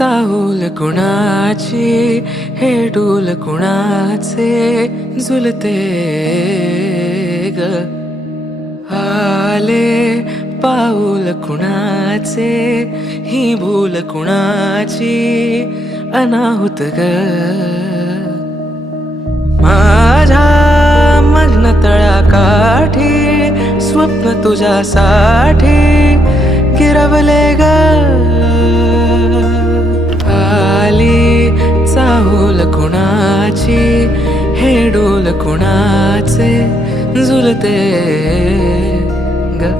चाहूल कुणाची हे डूल कुणाचे झुलते ग आले पाऊल कुणाचे ही भूल कुणाची अनाहुत ग माझ्या मग्न तळाकाठी स्वप्न तुझ्यासाठी गिरवले ग आली चाहूल कुणाची हे डोल कुणाचे झुलते ग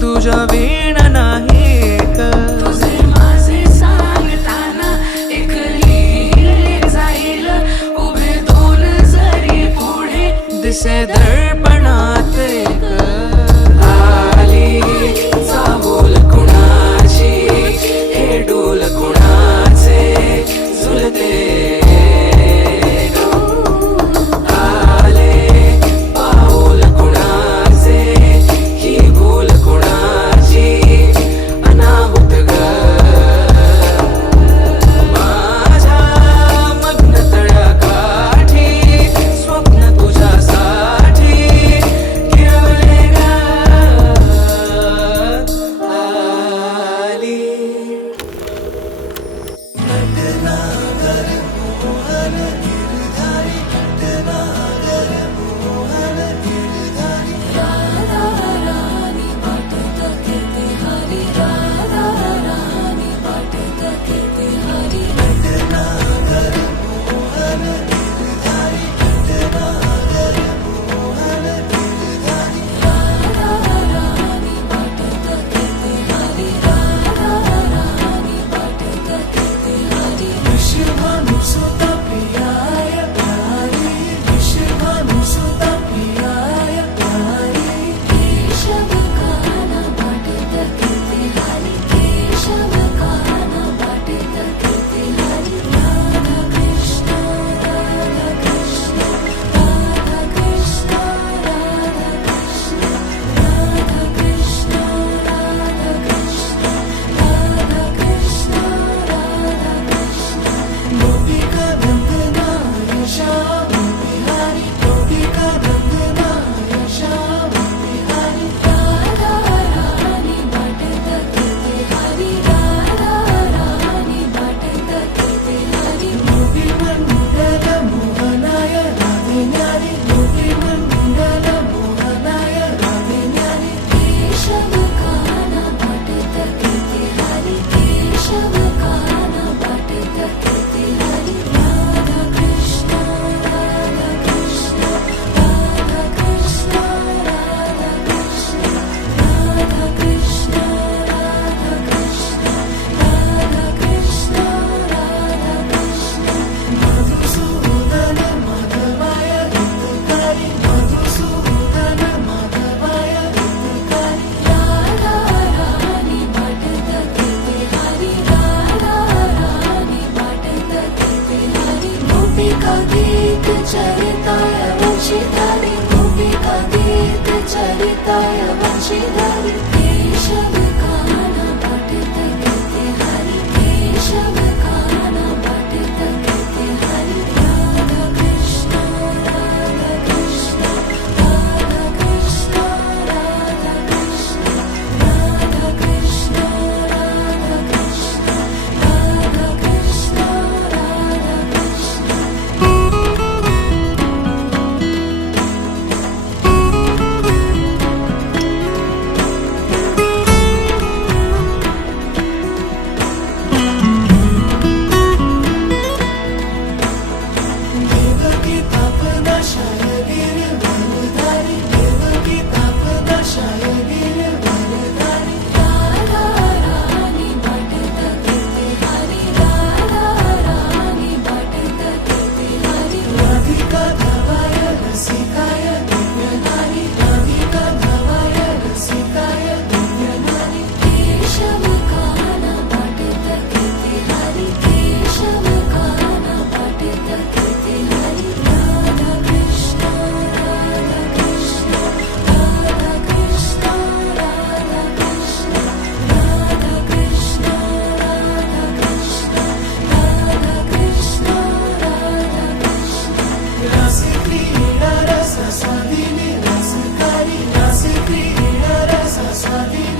तुझ्या वीण नाही तुझे माझे सांगताना एक लिहिले जाईल उभे दोन जरी पुढे दिसे दर्पणात आली चाहूल कुणाची हे डोल कुणाचे झुलते आले पाऊल कुणाचे ही भूल कुणाची अनाहुत ग माझ्या मग्न तळाकाठी स्वप्न तुझ्यासाठी गिरवले ग आली राधा राणी वाटत किती हरी राधा राणी वाटत किती हरी राधा राणी वाटत किती हरी राधा राणी वाटत किती हरी विश्वभानुसुता प्रियाय प्यारी विश्वभानुसुता प्रियाय प्यारी केशव काना वाटत किती हरी केशव काना वाटत किती हरी राधा कृष्ण राधा कृष्ण राधा कृष्ण राधा कृष्ण राधा कृष्ण राधा कृष्ण राधा कृष्ण राधा कृष्ण गोपिका नंदनाय श्याम बिहारी गोपिका नंदनाय श्याम बिहारी राधा राणी वाटत किती हरी राधा राणी वाटत किती हरी गोपी मंडल मोहनाय राधे न्यारी गोपी मंडल मोहनाय राधे न्यारी केशव काना वाटत किती हरी केशव काना वाटत किती हरी राधा कृष्ण राधा कृष्ण राधा कृष्ण राधा कृष्ण राधा कृष्ण राधा कृष्ण राधा कृष्ण राधा कृष्ण मधुसूदन माधवाय हितकारी मधुसूदन माधवाय हितकारी राधा राणी वाटत किती हरी राधा राणी वाटत किती हरी गोपिका गीत चरिताय वंशीधारी गोपिका गीत चरिताय वंशीधारी केशव काना वाटत किती हरी केशव काना वाटत किती Hari Radha Krishna Radha Krishna Radha Krishna Radha Krishna Radha Krishna Radha Krishna Radha Krishna Radha Krishna sa sa di ni la sa ka di la si pi ni ra sa sa di